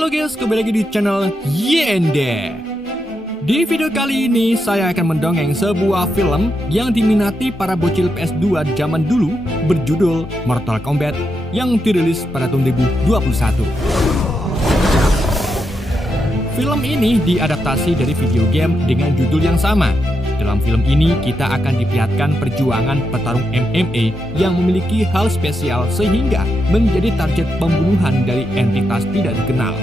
Halo guys, kembali lagi di channel Yende. Di video kali ini saya akan mendongeng sebuah film yang diminati para bocil PS2 zaman dulu berjudul Mortal Kombat yang dirilis pada tahun 2021. Film ini diadaptasi dari video game dengan judul yang sama. Dalam film ini kita akan diperlihatkan perjuangan petarung MMA yang memiliki hal spesial sehingga menjadi target pembunuhan dari entitas tidak dikenal.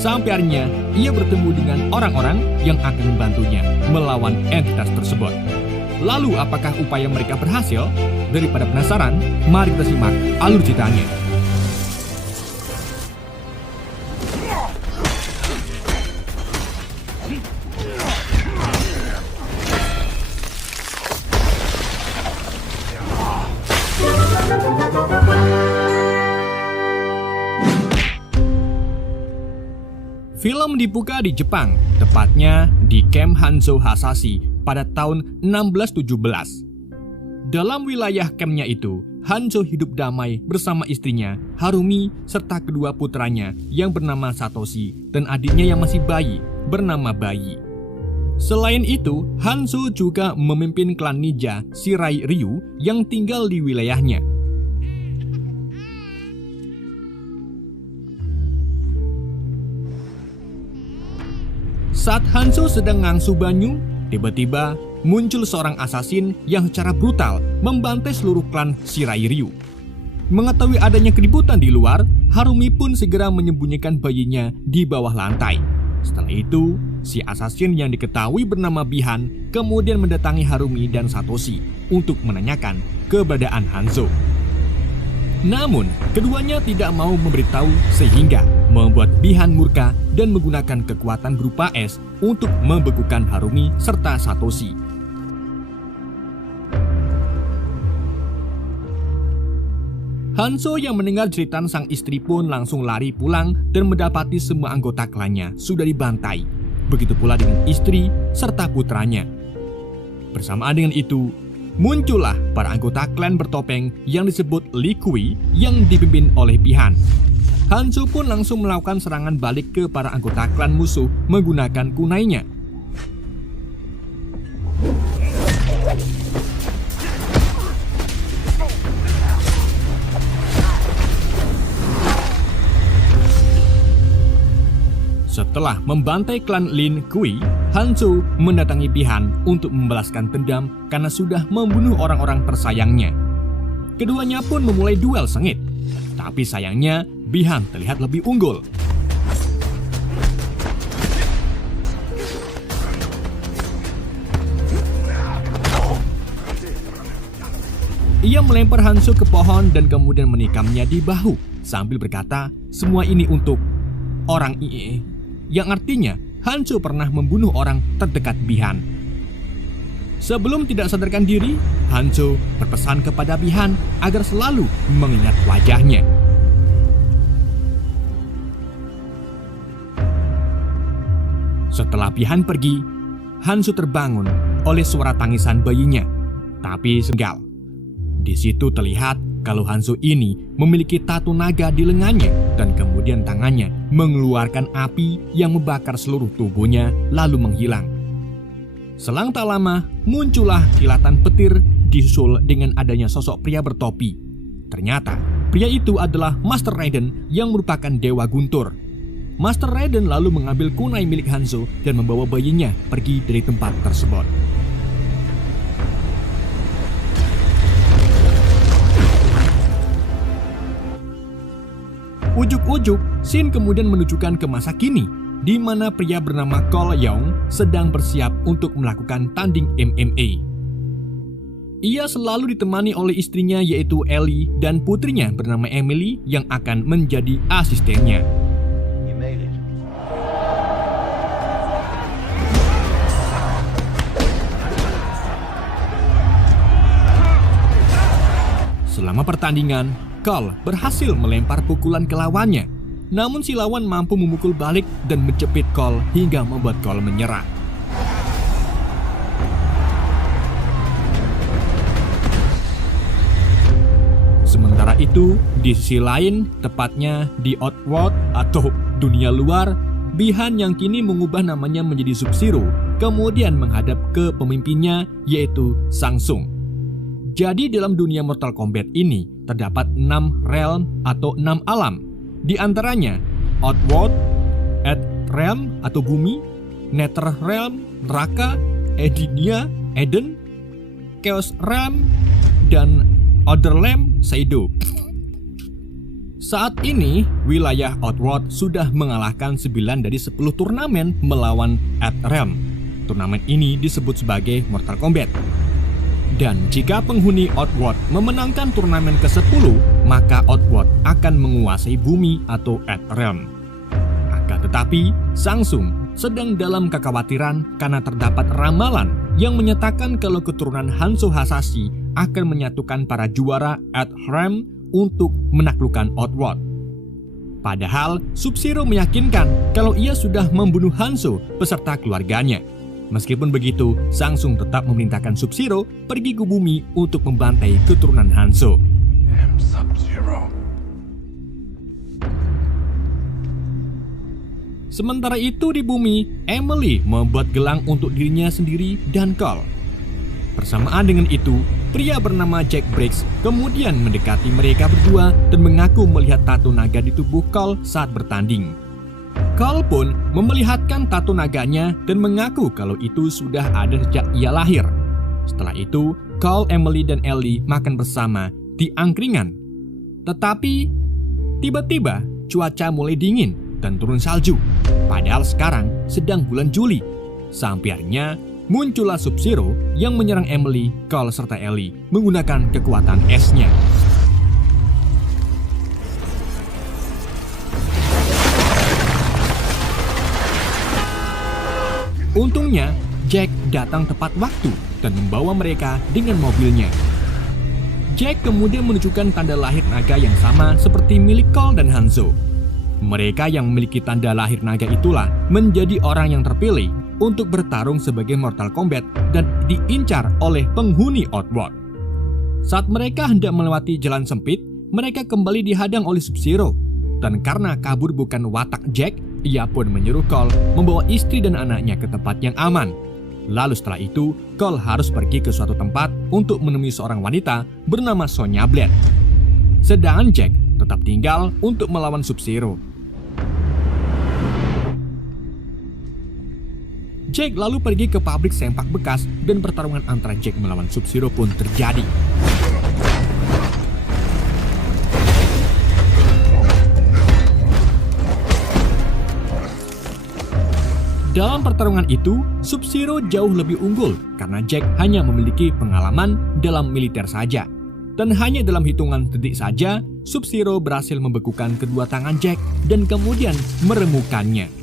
Sampai akhirnya ia bertemu dengan orang-orang yang akan membantunya melawan entitas tersebut. Lalu apakah upaya mereka berhasil? Daripada penasaran, mari kita simak alur ceritanya. Film dibuka di Jepang, tepatnya di Camp Hanzo Hasashi pada tahun 1617. Dalam wilayah campnya itu, Hanzo hidup damai bersama istrinya, Harumi, serta kedua putranya yang bernama Satoshi dan adiknya yang masih bayi, bernama Bayi. Selain itu, Hanzo juga memimpin klan ninja Shirai Ryu yang tinggal di wilayahnya. Saat Hanzo sedang ngangsu banyu, tiba-tiba muncul seorang asasin yang secara brutal membantai seluruh klan Shirai Ryu. Mengetahui adanya keributan di luar, Harumi pun segera menyembunyikan bayinya di bawah lantai. Setelah itu, si asasin yang diketahui bernama Bihan kemudian mendatangi Harumi dan Satoshi untuk menanyakan keberadaan Hanzo. Namun, keduanya tidak mau memberitahu sehingga membuat Bihan murka dan menggunakan kekuatan berupa es untuk membekukan Harumi serta Satoshi. Hanzo yang mendengar cerita sang istri pun langsung lari pulang dan mendapati semua anggota klannya sudah dibantai. Begitu pula dengan istri serta putranya. Bersamaan dengan itu, muncullah para anggota klan bertopeng yang disebut Li Kui yang dipimpin oleh Bihan. Hanzo pun langsung melakukan serangan balik ke para anggota klan musuh menggunakan kunainya. Setelah membantai klan Lin Kui, Hanzo mendatangi Bihan untuk membalaskan dendam karena sudah membunuh orang-orang tersayangnya. Keduanya pun memulai duel sengit, tapi sayangnya Bihan terlihat lebih unggul. Ia melempar Hanzo ke pohon dan kemudian menikamnya di bahu sambil berkata, "Semua ini untuk orang IE," yang artinya Hanzo pernah membunuh orang terdekat Bihan. Sebelum tidak sadarkan diri, Hanzo berpesan kepada Bihan agar selalu mengingat wajahnya. Setelah Bihan pergi, Hanzo terbangun oleh suara tangisan bayinya, tapi senggal. Di situ terlihat kalau Hanzo ini memiliki tato naga di lengannya dan kemudian tangannya mengeluarkan api yang membakar seluruh tubuhnya lalu menghilang. Selang tak lama, muncullah kilatan petir disusul dengan adanya sosok pria bertopi. Ternyata, pria itu adalah Master Raiden yang merupakan Dewa Guntur. Master Raiden lalu mengambil kunai milik Hanzo dan membawa bayinya pergi dari tempat tersebut. Ujuk-ujuk, scene kemudian menunjukkan ke masa kini, di mana pria bernama Cole Young sedang bersiap untuk melakukan tanding MMA. Ia selalu ditemani oleh istrinya yaitu Ellie dan putrinya bernama Emily yang akan menjadi asistennya. Selama pertandingan, Cole berhasil melempar pukulan ke lawannya. Namun si lawan mampu memukul balik dan menjepit Cole hingga membuat Cole menyerah. Sementara itu, di sisi lain, tepatnya di Outworld, atau dunia luar, Bi-Han yang kini mengubah namanya menjadi Sub-Zero, kemudian menghadap ke pemimpinnya yaitu Shang-Tsung. Jadi dalam dunia Mortal Kombat ini terdapat 6 realm atau 6 alam. Di antaranya Outworld, Earthrealm atau bumi, Netherrealm, neraka, Edenia, Eden, Chaos Realm, dan Otherrealm, Shadow. Saat ini, wilayah Outworld sudah mengalahkan 9 dari 10 turnamen melawan Earthrealm. Turnamen ini disebut sebagai Mortal Kombat. Dan jika penghuni Outworld memenangkan turnamen ke-10, maka Outworld akan menguasai bumi atau Earthrealm. Akan tetapi, Shang-Tsung sedang dalam kekhawatiran karena terdapat ramalan yang menyatakan kalau keturunan Hanzo Hasashi akan menyatukan para juara Earthrealm untuk menaklukkan Outworld. Padahal Sub-Zero meyakinkan kalau ia sudah membunuh Hanzo beserta keluarganya. Meskipun begitu, Shang-Tsung tetap memerintahkan Sub-Zero pergi ke bumi untuk membantai keturunan Hanzo. Sementara itu di bumi, Emily membuat gelang untuk dirinya sendiri dan Cole. Bersamaan dengan itu, pria bernama Jack Briggs kemudian mendekati mereka berdua dan mengaku melihat tato naga di tubuh Cole saat bertanding. Cole pun memelihatkan tato naganya dan mengaku kalau itu sudah ada sejak ia lahir. Setelah itu, Cole, Emily, dan Ellie makan bersama di angkringan. Tetapi, tiba-tiba cuaca mulai dingin dan turun salju. Padahal sekarang sedang bulan Juli. Sampai akhirnya muncullah Sub-Zero yang menyerang Emily, Cole, serta Ellie menggunakan kekuatan esnya. Untungnya, Jack datang tepat waktu dan membawa mereka dengan mobilnya. Jack kemudian menunjukkan tanda lahir naga yang sama seperti milik Cole dan Hanzo. Mereka yang memiliki tanda lahir naga itulah menjadi orang yang terpilih untuk bertarung sebagai Mortal Kombat dan diincar oleh penghuni Outworld. Saat mereka hendak melewati jalan sempit, mereka kembali dihadang oleh Sub-Zero. Dan karena kabur bukan watak Jack, ia pun menyuruh Cole membawa istri dan anaknya ke tempat yang aman. Lalu setelah itu, Cole harus pergi ke suatu tempat untuk menemui seorang wanita bernama Sonya Blade. Sedangkan Jack tetap tinggal untuk melawan Sub-Zero. Jack lalu pergi ke pabrik sempak bekas dan pertarungan antara Jack melawan Sub-Zero pun terjadi. Dalam pertarungan itu, Sub-Zero jauh lebih unggul karena Jack hanya memiliki pengalaman dalam militer saja. Dan hanya dalam hitungan detik saja, Sub-Zero berhasil membekukan kedua tangan Jack dan kemudian meremukannya.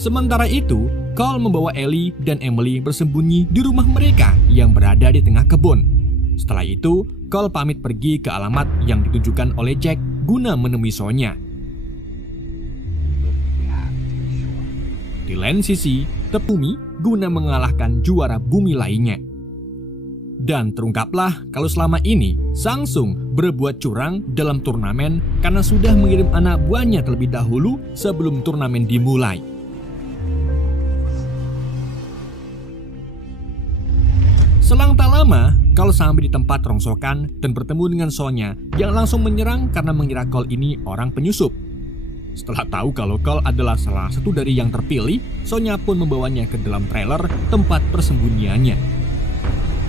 Sementara itu, Cole membawa Ellie dan Emily bersembunyi di rumah mereka yang berada di tengah kebun. Setelah itu, Cole pamit pergi ke alamat yang ditunjukkan oleh Jack guna menemui Sonya. Di lain sisi, Tepumi guna mengalahkan juara bumi lainnya. Dan terungkaplah kalau selama ini Shang-Tsung berbuat curang dalam turnamen karena sudah mengirim anak buahnya terlebih dahulu sebelum turnamen dimulai. Selang tak lama, Cole sampai di tempat rongsokan dan bertemu dengan Sonya yang langsung menyerang karena mengira Cole ini orang penyusup. Setelah tahu kalau Cole adalah salah satu dari yang terpilih, Sonya pun membawanya ke dalam trailer tempat persembunyiannya.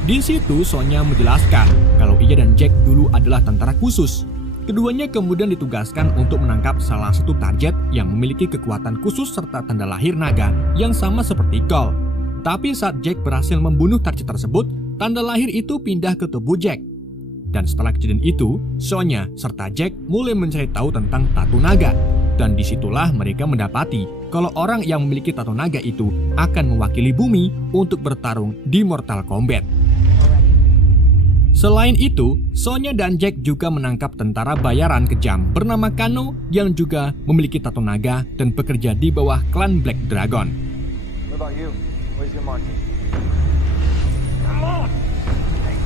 Di situ Sonya menjelaskan kalau ia dan Jack dulu adalah tentara khusus. Keduanya kemudian ditugaskan untuk menangkap salah satu target yang memiliki kekuatan khusus serta tanda lahir naga yang sama seperti Cole. Tapi saat Jack berhasil membunuh target tersebut, tanda lahir itu pindah ke tubuh Jack. Dan setelah kejadian itu, Sonya serta Jack mulai mencari tahu tentang tato naga. Dan disitulah mereka mendapati kalau orang yang memiliki tato naga itu akan mewakili bumi untuk bertarung di Mortal Kombat. Selain itu, Sonya dan Jack juga menangkap tentara bayaran kejam bernama Kano yang juga memiliki tato naga dan bekerja di bawah klan Black Dragon.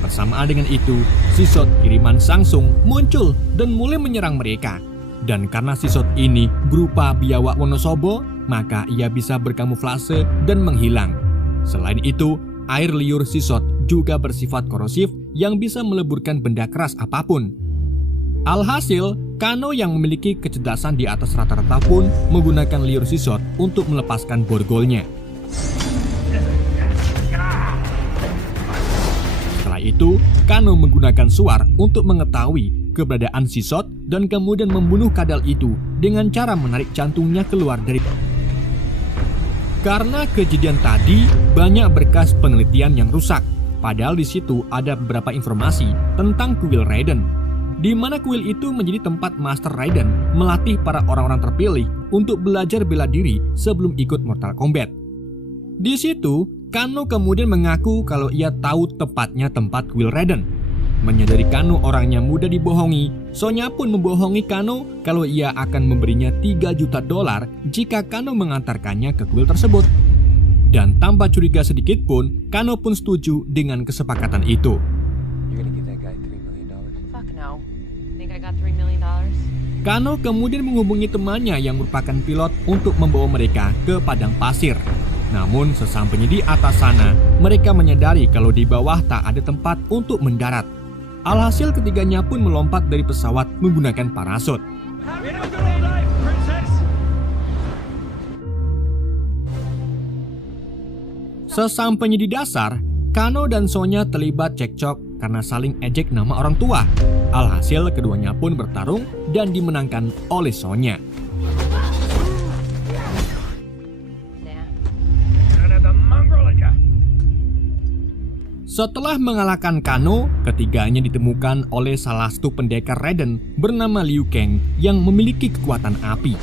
Bersamaan dengan itu, Sisot kiriman Sangsung muncul dan mulai menyerang mereka. Dan karena Sisot ini berupa biawak Wonosobo, maka ia bisa berkamuflase dan menghilang. Selain itu, air liur Sisot juga bersifat korosif yang bisa meleburkan benda keras apapun. Alhasil, Kano yang memiliki kecerdasan di atas rata-rata pun menggunakan liur Sisot untuk melepaskan borgolnya. Setelah itu, Kano menggunakan suar untuk mengetahui keberadaan Sisot dan kemudian membunuh kadal itu dengan cara menarik jantungnya keluar dari. Karena kejadian tadi, banyak berkas penelitian yang rusak. Padahal di situ ada beberapa informasi tentang kuil Raiden, di mana kuil itu menjadi tempat Master Raiden melatih para orang-orang terpilih untuk belajar bela diri sebelum ikut Mortal Kombat. Di situ, Kano kemudian mengaku kalau ia tahu tepatnya tempat kuil Raiden. Menyadari Kano orangnya mudah dibohongi, Sonya pun membohongi Kano kalau ia akan memberinya $3 juta jika Kano mengantarkannya ke kuil tersebut. Dan tanpa curiga sedikit pun, Kano pun setuju dengan kesepakatan itu. Kano kemudian menghubungi temannya yang merupakan pilot untuk membawa mereka ke padang pasir. Namun sesampainya di atas sana, mereka menyadari kalau di bawah tak ada tempat untuk mendarat. Alhasil ketiganya pun melompat dari pesawat menggunakan parasut. Sesampainya di dasar, Kano dan Sonya terlibat cekcok karena saling ejek nama orang tua. Alhasil keduanya pun bertarung dan dimenangkan oleh Sonya. Setelah mengalahkan Kano, ketiganya ditemukan oleh salah satu pendekar Raiden bernama Liu Kang yang memiliki kekuatan api.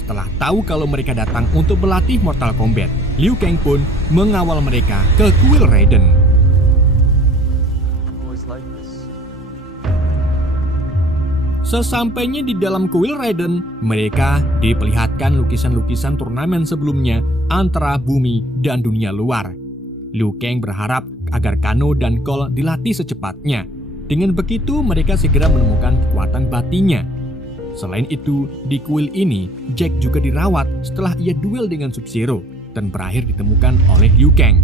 Setelah tahu kalau mereka datang untuk berlatih Mortal Kombat, Liu Kang pun mengawal mereka ke kuil Raiden. Sesampainya di dalam kuil Raiden, mereka diperlihatkan lukisan-lukisan turnamen sebelumnya antara bumi dan dunia luar. Liu Kang berharap agar Kano dan Cole dilatih secepatnya. Dengan begitu, mereka segera menemukan kekuatan batinnya. Selain itu, di kuil ini, Jack juga dirawat setelah ia duel dengan Sub-Zero dan berakhir ditemukan oleh Liu Kang.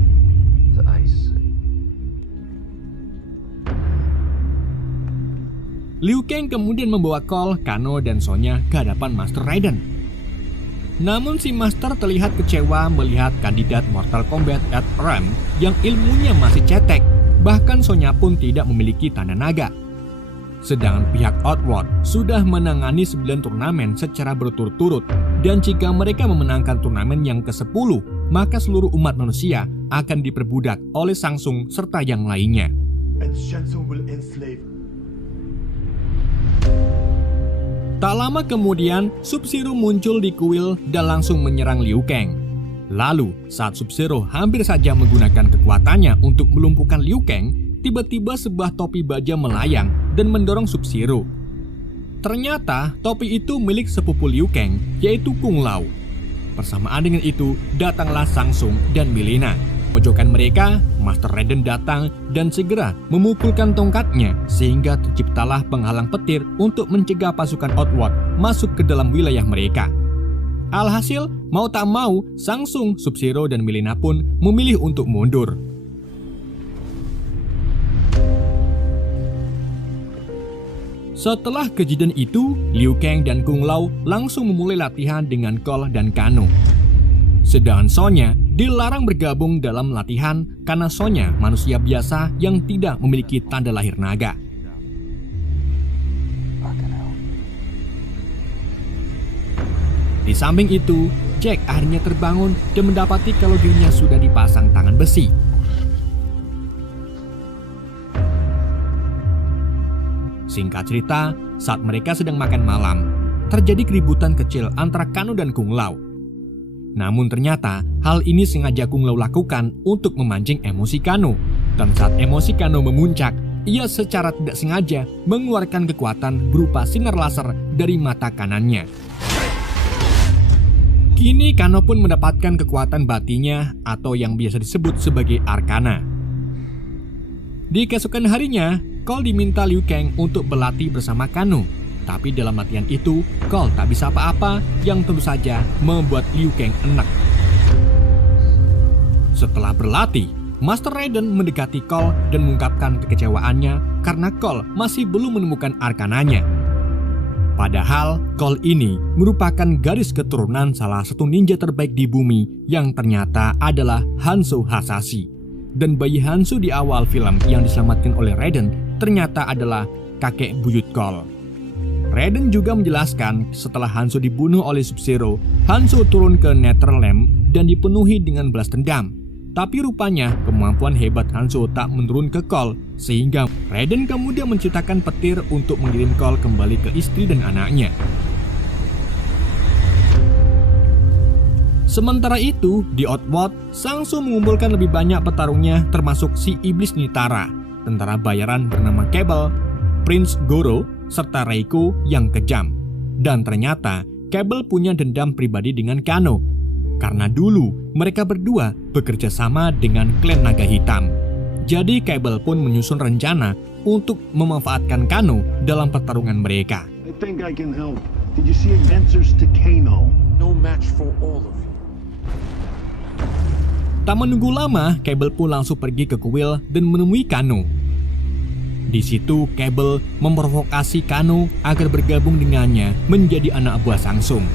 Liu Kang kemudian membawa Cole, Kano, dan Sonya ke hadapan Master Raiden. Namun si Master terlihat kecewa melihat kandidat Mortal Kombat Ed Ram yang ilmunya masih cetek, bahkan Sonya pun tidak memiliki tanda naga. Sedangkan pihak Outworld sudah menangani 9 turnamen secara berturut-turut, dan jika mereka memenangkan turnamen yang ke-10, maka seluruh umat manusia akan diperbudak oleh Sangsung serta yang lainnya. Tak lama kemudian, Sub-Zero muncul di kuil dan langsung menyerang Liu Kang. Lalu, saat Sub-Zero hampir saja menggunakan kekuatannya untuk melumpuhkan Liu Kang, tiba-tiba sebuah topi baja melayang dan mendorong Sub-Zero. Ternyata, topi itu milik sepupu Liu Kang, yaitu Kung Lao. Bersamaan dengan itu, datanglah Sangsung dan Mileena. Pojokan mereka, Master Raiden datang dan segera memukulkan tongkatnya sehingga terciptalah penghalang petir untuk mencegah pasukan Outworld masuk ke dalam wilayah mereka. Alhasil, mau tak mau, Sangsung, Sub-Zero, dan Mileena pun memilih untuk mundur. Setelah kejadian itu, Liu Kang dan Kung Lao langsung memulai latihan dengan Cole dan Kano. Sedangkan Sonya dilarang bergabung dalam latihan karena Sonya manusia biasa yang tidak memiliki tanda lahir naga. Di samping itu, Jack akhirnya terbangun dan mendapati kalau dirinya sudah dipasang tangan besi. Singkat cerita, saat mereka sedang makan malam, terjadi keributan kecil antara Kano dan Kung Lao. Namun ternyata hal ini sengaja Kung Lao lakukan untuk memancing emosi Kano. Dan saat emosi Kano memuncak, ia secara tidak sengaja mengeluarkan kekuatan berupa sinar laser dari mata kanannya. Kini Kano pun mendapatkan kekuatan batinnya atau yang biasa disebut sebagai Arcana. Di keesokan harinya, Cole diminta Liu Kang untuk berlatih bersama Kano. Tapi dalam latihan itu, Cole tak bisa apa-apa yang tentu saja membuat Liu Kang enek. Setelah berlatih, Master Raiden mendekati Cole dan mengungkapkan kekecewaannya karena Cole masih belum menemukan arkananya. Padahal Cole ini merupakan garis keturunan salah satu ninja terbaik di bumi yang ternyata adalah Hanzo Hasashi. Dan bayi Hanzo di awal film yang diselamatkan oleh Raiden ternyata adalah kakek buyut Cole. Raiden juga menjelaskan setelah Hanzo dibunuh oleh Sub-Zero, Hanzo turun ke Netherrealm dan dipenuhi dengan balas dendam. Tapi rupanya kemampuan hebat Hanzo tak menurun ke Cole, sehingga Raiden kemudian menciptakan petir untuk mengirim Cole kembali ke istri dan anaknya. Sementara itu, di Outworld, Shang Tsung mengumpulkan lebih banyak petarungnya termasuk si iblis Nitara, tentara bayaran bernama Cable, Prince Goro, serta Reiko yang kejam. Dan ternyata, Cable punya dendam pribadi dengan Kano, karena dulu mereka berdua bekerja sama dengan klan Naga Hitam. Jadi Cable pun menyusun rencana untuk memanfaatkan Kano dalam pertarungan mereka. I think I can help. Did you see answers to Kano? No match for all of you. Tak menunggu lama, Cable pun langsung pergi ke kuil dan menemui Kano. Di situ, Cable memprovokasi Kano agar bergabung dengannya menjadi anak buah Shang Tsung.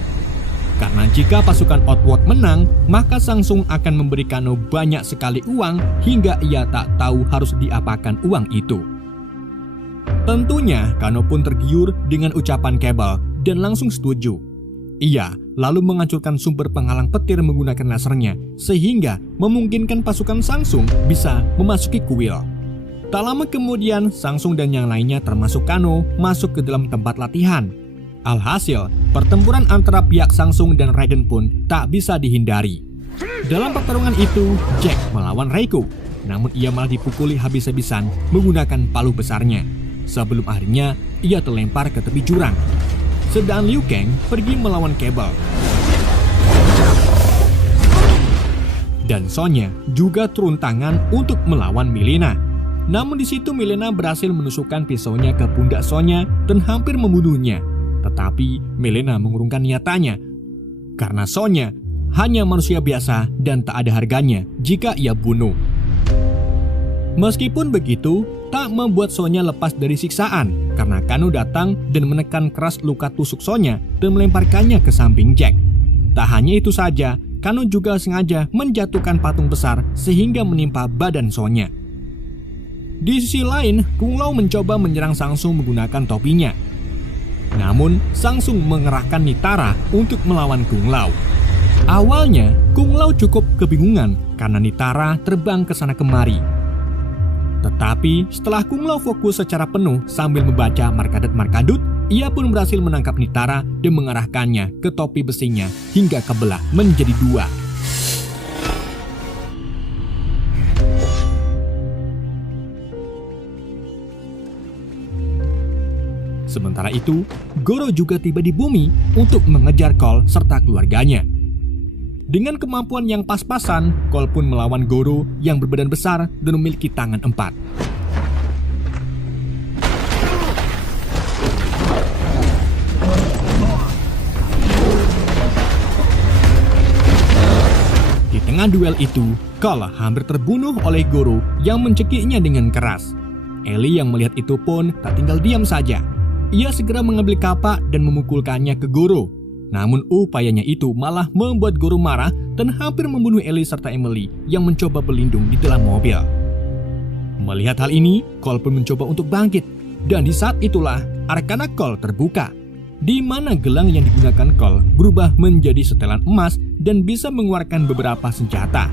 Karena jika pasukan Outworld menang, maka Shang Tsung akan memberi Kano banyak sekali uang hingga ia tak tahu harus diapakan uang itu. Tentunya, Kano pun tergiur dengan ucapan Cable dan langsung setuju. Ia lalu menghancurkan sumber penghalang petir menggunakan lasernya, sehingga memungkinkan pasukan Shang Tsung bisa memasuki kuil. Tak lama kemudian, Shang Tsung dan yang lainnya termasuk Kano masuk ke dalam tempat latihan. Alhasil, pertempuran antara pihak Shang Tsung dan Raiden pun tak bisa dihindari. Dalam pertarungan itu, Jack melawan Reiko, namun ia malah dipukuli habis-habisan menggunakan palu besarnya. Sebelum akhirnya, ia terlempar ke tepi jurang. Sedang Liu Kang pergi melawan Cable. Dan Sonya juga turun tangan untuk melawan Mileena. Namun di situ Mileena berhasil menusukkan pisaunya ke pundak Sonya dan hampir membunuhnya. Tetapi Mileena mengurungkan niatannya karena Sonya hanya manusia biasa dan tak ada harganya jika ia bunuh. Meskipun begitu, tak membuat Sonya lepas dari siksaan karena Kano datang dan menekan keras luka tusuk Sonya dan melemparkannya ke samping Jack. Tak hanya itu saja, Kano juga sengaja menjatuhkan patung besar sehingga menimpa badan Sonya. Di sisi lain, Kung Lao mencoba menyerang Shang Tsung menggunakan topinya. Namun, Shang Tsung mengerahkan Nitara untuk melawan Kung Lao. Awalnya, Kung Lao cukup kebingungan karena Nitara terbang ke sana kemari. Tetapi setelah Kung Lao fokus secara penuh sambil membaca markadet-markadut, ia pun berhasil menangkap Nitara dan mengarahkannya ke topi besinya hingga kebelah menjadi dua. Sementara itu, Goro juga tiba di bumi untuk mengejar Cole serta keluarganya. Dengan kemampuan yang pas-pasan, Cole pun melawan Goro yang berbadan besar dan memiliki tangan 4. Di tengah duel itu, Cole hampir terbunuh oleh Goro yang mencekiknya dengan keras. Ellie yang melihat itu pun tak tinggal diam saja. Ia segera mengambil kapak dan memukulkannya ke Goro. Namun upayanya itu malah membuat Goro marah dan hampir membunuh Ellie serta Emily yang mencoba berlindung di dalam mobil. Melihat hal ini, Cole pun mencoba untuk bangkit. Dan di saat itulah Arcana Cole terbuka, di mana gelang yang digunakan Cole berubah menjadi setelan emas dan bisa mengeluarkan beberapa senjata.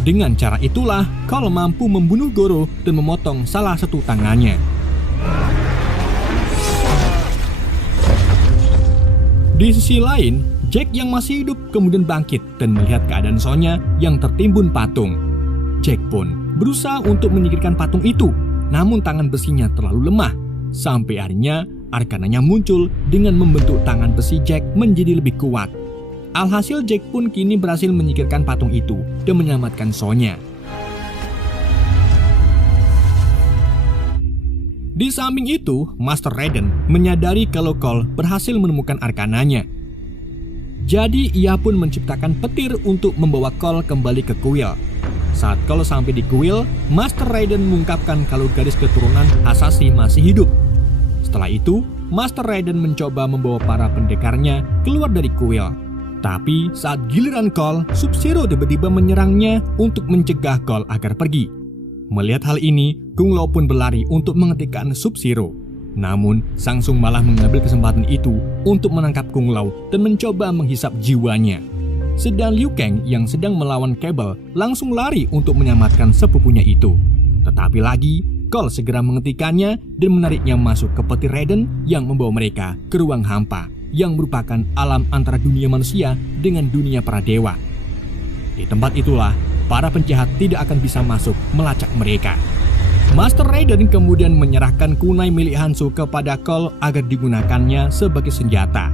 Dengan cara itulah, Cole mampu membunuh Goro dan memotong salah satu tangannya. Di sisi lain, Jack yang masih hidup kemudian bangkit dan melihat keadaan Sonya yang tertimbun patung. Jack pun berusaha untuk menyingkirkan patung itu, namun tangan besinya terlalu lemah. Sampai akhirnya Arkananya muncul dengan membentuk tangan besi Jack menjadi lebih kuat. Alhasil Jack pun kini berhasil menyingkirkan patung itu dan menyelamatkan Sonya. Di samping itu, Master Raiden menyadari kalau Cole berhasil menemukan arkananya. Jadi ia pun menciptakan petir untuk membawa Cole kembali ke kuil. Saat Cole sampai di kuil, Master Raiden mengungkapkan kalau garis keturunan Hasashi masih hidup. Setelah itu, Master Raiden mencoba membawa para pendekarnya keluar dari kuil. Tapi saat giliran Cole, Sub-Zero tiba-tiba menyerangnya untuk mencegah Cole agar pergi. Melihat hal ini, Kung Lao pun berlari untuk menghentikan Sub-Zero. Namun, Shang Tsung malah mengambil kesempatan itu untuk menangkap Kung Lao dan mencoba menghisap jiwanya. Sedang Liu Kang yang sedang melawan Cable langsung lari untuk menyelamatkan sepupunya itu. Tetapi lagi, Cole segera menghentikannya dan menariknya masuk ke peti Raiden yang membawa mereka ke ruang hampa, yang merupakan alam antara dunia manusia dengan dunia para dewa. Di tempat itulah, para penjahat tidak akan bisa masuk melacak mereka. Master Raiden kemudian menyerahkan kunai milik Hanzo kepada Cole agar digunakannya sebagai senjata.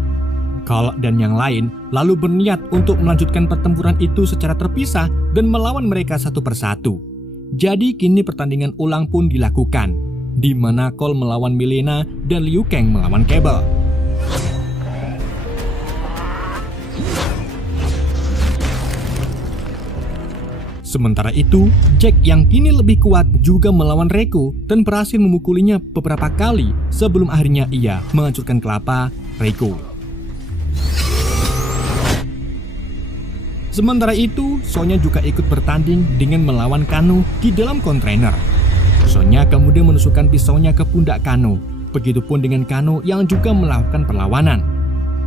Cole dan yang lain lalu berniat untuk melanjutkan pertempuran itu secara terpisah dan melawan mereka satu persatu. Jadi kini pertandingan ulang pun dilakukan, di mana Cole melawan Mileena dan Liu Kang melawan Cable. Sementara itu, Jack yang kini lebih kuat juga melawan Reiko dan berhasil memukulinya beberapa kali sebelum akhirnya ia menghancurkan kelapa Reiko. Sementara itu, Sonya juga ikut bertanding dengan melawan Kano di dalam kontainer. Sonya kemudian menusukkan pisaunya ke pundak Kano. Begitupun dengan Kano yang juga melakukan perlawanan.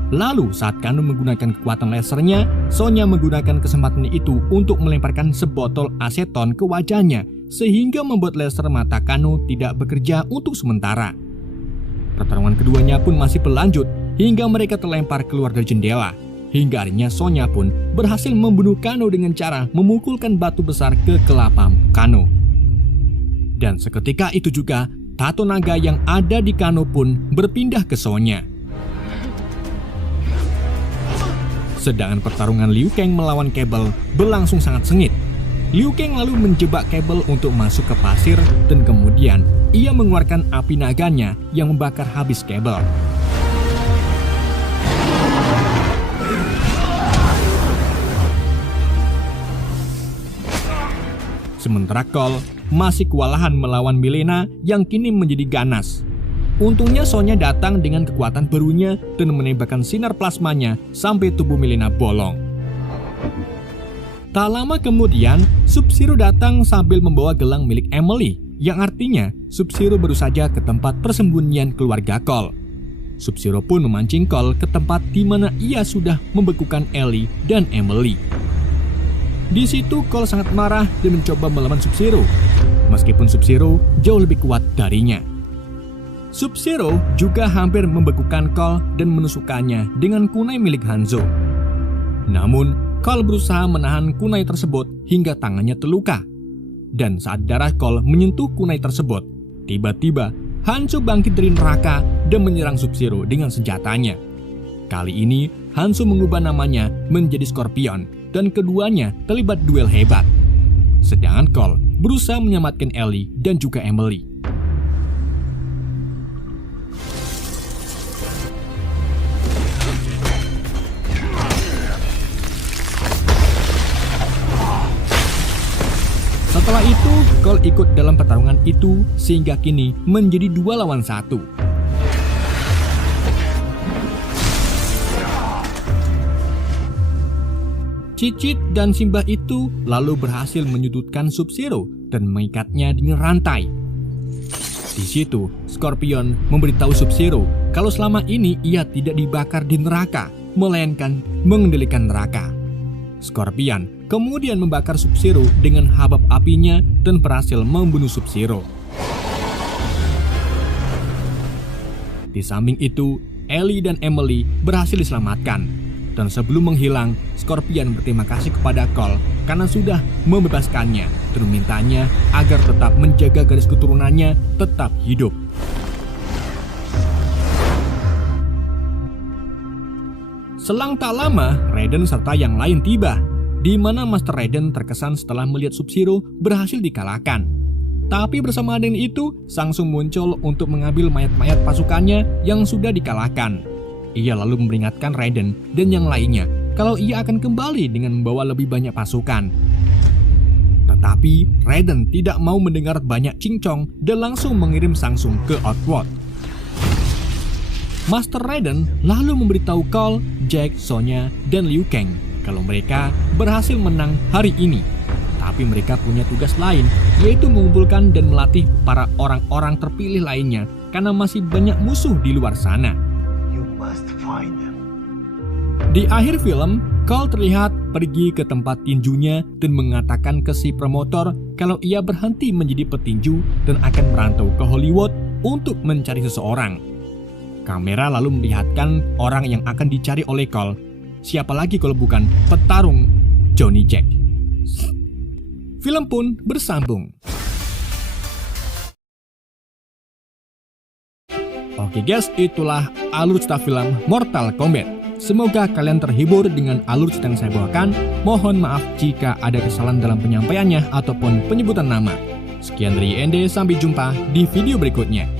Lalu saat Kano menggunakan kekuatan lasernya, Sonya menggunakan kesempatan itu untuk melemparkan sebotol aseton ke wajahnya sehingga membuat laser mata Kano tidak bekerja untuk sementara. Pertarungan keduanya pun masih berlanjut hingga mereka terlempar keluar dari jendela. Hingga akhirnya Sonya pun berhasil membunuh Kano dengan cara memukulkan batu besar ke kelapa Kano. Dan seketika itu juga, tato naga yang ada di Kano pun berpindah ke Sonya. Sedangkan pertarungan Liu Kang melawan Cable berlangsung sangat sengit. Liu Kang lalu menjebak Cable untuk masuk ke pasir dan kemudian ia mengeluarkan api naganya yang membakar habis Cable. Sementara Cole masih kewalahan melawan Mileena yang kini menjadi ganas. Untungnya Sonya datang dengan kekuatan barunya dan menembakkan sinar plasmanya sampai tubuh Mileena bolong. Tak lama kemudian, Sub-Zero datang sambil membawa gelang milik Emily, yang artinya Sub-Zero baru saja ke tempat persembunyian keluarga Cole. Sub-Zero pun memancing Cole ke tempat di mana ia sudah membekukan Ellie dan Emily. Di situ Cole sangat marah dan mencoba melawan Sub-Zero, meskipun Sub-Zero jauh lebih kuat darinya. Sub-Zero juga hampir membekukan Cole dan menusukkannya dengan kunai milik Hanzo. Namun, Cole berusaha menahan kunai tersebut hingga tangannya terluka. Dan saat darah Cole menyentuh kunai tersebut, tiba-tiba Hanzo bangkit dari neraka dan menyerang Sub-Zero dengan senjatanya. Kali ini, Hanzo mengubah namanya menjadi Scorpion, dan keduanya terlibat duel hebat. Sedangkan Cole berusaha menyelamatkan Ellie dan juga Emily. Setelah itu, Cole ikut dalam pertarungan itu sehingga kini menjadi 2 lawan 1. Cicit dan Simbah itu lalu berhasil menyudutkan Sub-Zero dan mengikatnya dengan rantai. Di situ, Scorpion memberitahu Sub-Zero kalau selama ini ia tidak dibakar di neraka, melainkan mengendalikan neraka. Scorpion kemudian membakar Sub-Zero dengan habab apinya dan berhasil membunuh Sub-Zero. Di samping itu, Ellie dan Emily berhasil diselamatkan. Dan sebelum menghilang, Scorpion berterima kasih kepada Cole karena sudah membebaskannya dan memintanya agar tetap menjaga garis keturunannya tetap hidup. Selang tak lama, Raiden serta yang lain tiba, di mana Master Raiden terkesan setelah melihat Sub-Zero berhasil dikalahkan. Tapi bersama dengan itu, Shang-Tsung muncul untuk mengambil mayat-mayat pasukannya yang sudah dikalahkan. Ia lalu memperingatkan Raiden dan yang lainnya kalau ia akan kembali dengan membawa lebih banyak pasukan. Tetapi Raiden tidak mau mendengar banyak cincong dan langsung mengirim Shang-Tsung ke Outworld. Master Raiden lalu memberitahu Cole, Jack, Sonya, dan Liu Kang kalau mereka berhasil menang hari ini. Tapi mereka punya tugas lain, yaitu mengumpulkan dan melatih para orang-orang terpilih lainnya karena masih banyak musuh di luar sana. You must find them. Di akhir film, Cole terlihat pergi ke tempat tinjunya dan mengatakan ke si promotor kalau ia berhenti menjadi petinju dan akan merantau ke Hollywood untuk mencari seseorang. Kamera lalu memperlihatkan orang yang akan dicari oleh Cole. Siapa lagi kalau bukan petarung Johnny Jack. Film pun bersambung. Oke guys, itulah alur cerita film Mortal Kombat. Semoga kalian terhibur dengan alur cerita yang saya bawakan. Mohon maaf jika ada kesalahan dalam penyampaiannya ataupun penyebutan nama. Sekian dari YND, sampai jumpa di video berikutnya.